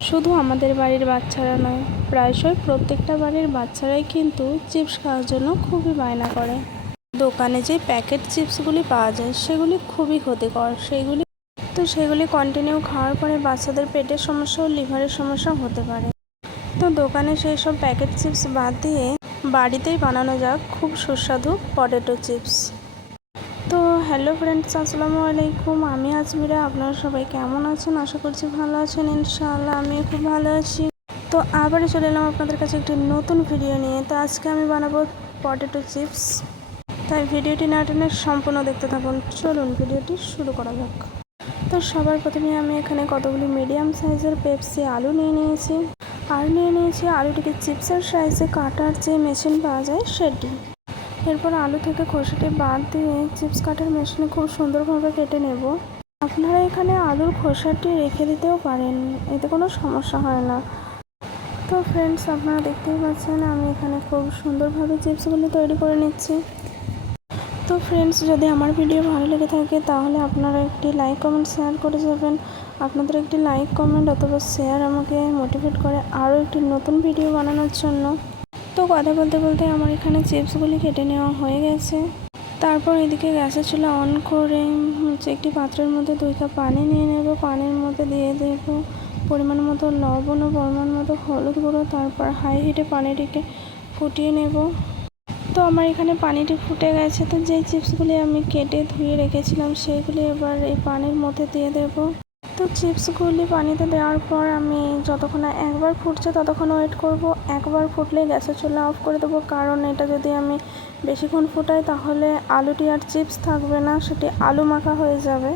শুধু আমাদের বাড়ির বাচ্চারা নয়, প্রায়শই প্রত্যেকটা বাড়ির বাচ্চারাই কিন্তু চিপস খাওয়ার জন্য খুবই বায়না করে। দোকানে যে প্যাকেট চিপসগুলি পাওয়া যায় সেগুলি খুবই ক্ষতিকর। সেগুলি কন্টিনিউ খাওয়ার পরে বাচ্চাদের পেটের সমস্যা ও লিভারের সমস্যা হতে পারে। তো দোকানে সেই সব প্যাকেট চিপস বাদ দিয়ে বাড়িতেই বানানো যাক খুব সুস্বাদু পটেটো চিপস। তো হ্যালো ফ্রেন্ডস, আসসালামু আলাইকুম। আমি আজমিরা। আপনারা সবাই কেমন আছেন? আশা করছি ভালো আছেন। ইনশাআল্লাহ আমিও খুব ভালো আছি। তো আবারও চলে এলাম আপনাদের কাছে একটি নতুন ভিডিও নিয়ে। তো আজকে আমি বানাবো পটেটো চিপস, তাই ভিডিওটি না টেনে সম্পূর্ণ দেখতে থাকুন। চলুন ভিডিওটি শুরু করা যাক। তো সবার প্রথমে আমি এখানে কতগুলি মিডিয়াম সাইজের পেপসি আলু নিয়ে নিয়েছি। আর নিয়ে নিয়েছি আলুটিকে চিপসের সাইজে কাটার যে মেশিন পাওয়া যায় সেটি। এরপর আলু থেকে খোসাটি বাদ দিয়ে চিপস কাটার মেশিনে খুব সুন্দরভাবে কেটে নেব। আপনারা এখানে আলুর খোসাটি রেখে দিতেও পারেন, এতে কোনো সমস্যা হয় না। তো ফ্রেন্ডস, আপনারা দেখতেই পাচ্ছেন আমি এখানে খুব সুন্দরভাবে চিপসগুলি তৈরি করে নিচ্ছি। তো ফ্রেন্ডস, যদি আমার ভিডিও ভালো লেগে থাকে তাহলে আপনারা একটি লাইক কমেন্ট শেয়ার করে যাবেন। আপনাদের একটি লাইক কমেন্ট অথবা শেয়ার আমাকে মোটিভেট করে আরও একটি নতুন ভিডিও বানানোর জন্য। তো কথা বলতে বলতে আমার এখানে চিপসগুলি কেটে নেওয়া হয়ে গেছে। তারপর এদিকে গ্যাসের চুলা অন করে একটি পাত্রের মধ্যে 2 কাপ পানি নিয়ে নেব। পানির মধ্যে দিয়ে দেব পরিমাণ মতো লবণ ও পরিমাণ মতো হলুদ গুঁড়ো। তারপর হাই হিটে পানিটিকে ফুটিয়ে নেব। তো আমার এখানে পানিটি ফুটে গেছে। তো যেই চিপসগুলি আমি কেটে ধুয়ে রেখেছিলাম সেইগুলি এবার এই পানির মধ্যে দিয়ে দেব। তো চিপসগুলি পানিতে দেওয়ার পর আমি যতক্ষণ না একবার ফুটছে ততক্ষণ ওয়েট করব। একবার ফুটলে গ্যাসের চুলা অফ করে দেবো, কারণ এটা যদি আমি বেশিক্ষণ ফুটাই তাহলে আলুটি আর চিপস থাকবে না, সেটি আলু মাখা হয়ে যাবে।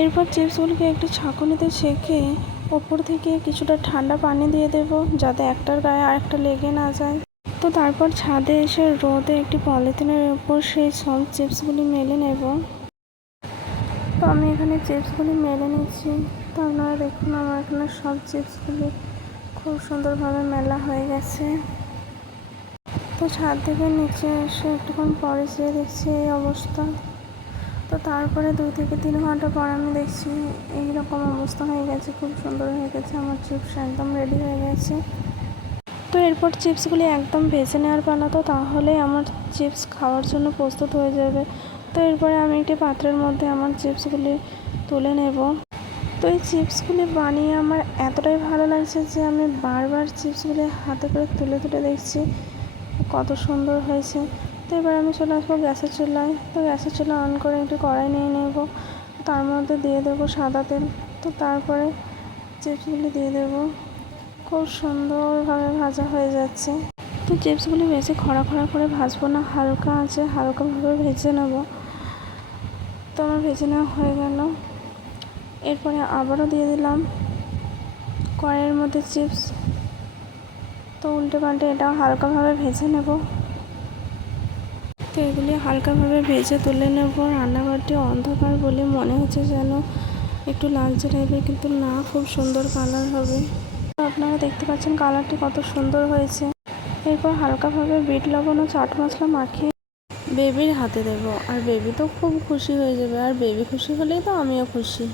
এরপর চিপসগুলিকে একটি ছাঁকুনিতে ছেঁকে ওপর থেকে কিছুটা ঠান্ডা পানি দিয়ে দেব, যাতে একটার গায়ে আরেকটা লেগে না যায়। তো তারপর ছাদে এসে রোদে একটি পলিথিনের উপর সেই সব চিপসগুলি মেলে নেব। তো আমি এখানে চিপসগুলি মেলে নিচ্ছি। তো আপনারা দেখুন আমার এখানে সব চিপসগুলি খুব সুন্দরভাবে মেলা হয়ে গেছে। তো ছাদ থেকে নিচে এসে একটুক্ষণ পরে যেয়ে দেখছি এই অবস্থা। তো তারপরে 2 থেকে 3 ঘন্টা পর আমি দেখছি এইরকম অবস্থা হয়ে গেছে, খুব সুন্দর হয়ে গেছে। আমার চিপস একদম রেডি হয়ে গেছে। তো এরপর চিপসগুলি একদম ভেজে নেওয়ার পালা। তো তাহলে আমার চিপস খাওয়ার জন্য প্রস্তুত হয়ে যাবে। তো এরপরে আমি একটি পাত্রের মধ্যে আমার চিপসগুলি তুলে নেব। তো এই চিপসগুলি বানিয়ে আমার এতটাই ভালো লাগছে যে আমি বারবার চিপসগুলি হাতে করে তুলে তুলে দেখছি কত সুন্দর হয়েছে। তো এবার আমি চলে আসবো গ্যাসের চুলায়। তো গ্যাসের চুলা অন করে একটি কড়াই নিয়ে নেব। তার মধ্যে দিয়ে দেবো সাদা তেল। তো তারপরে চিপসগুলি দিয়ে দেবো। খুব সুন্দরভাবে ভাজা হয়ে যাচ্ছে। তো চিপসগুলি বেশি খড়া খড়া করে ভাজবো না, হালকা আছে হালকাভাবে ভেজে নেব। তো আমার ভেজে নেওয়া হয়ে গেল। এরপরে আবারও দিয়ে দিলাম কড়াইয়ের মধ্যে চিপস। তো উল্টে পাল্টে এটাও হালকাভাবে ভেজে নেব। তো এগুলি হালকাভাবে ভেজে তুলে নেব। রান্নাঘরটি অন্ধকার বলে মনে হচ্ছে যেন একটু লালচে টাইপের, কিন্তু না, খুব সুন্দর কালার হবে। তো আপনারা দেখতে পাচ্ছেন কালারটি কত সুন্দর হয়েছে। এরপর হালকাভাবে বিট লবণ ও চাট মশলা মাখিয়ে বেবির হাতে দেব। আর বেবি তো খুব খুশি হয়ে যাবে, আর বেবি খুশি হলেই তো আমিও খুশি।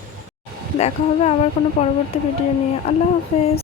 দেখা হবে আবার কোনো পরবর্তী ভিডিও নিয়ে। আল্লাহ হাফেজ।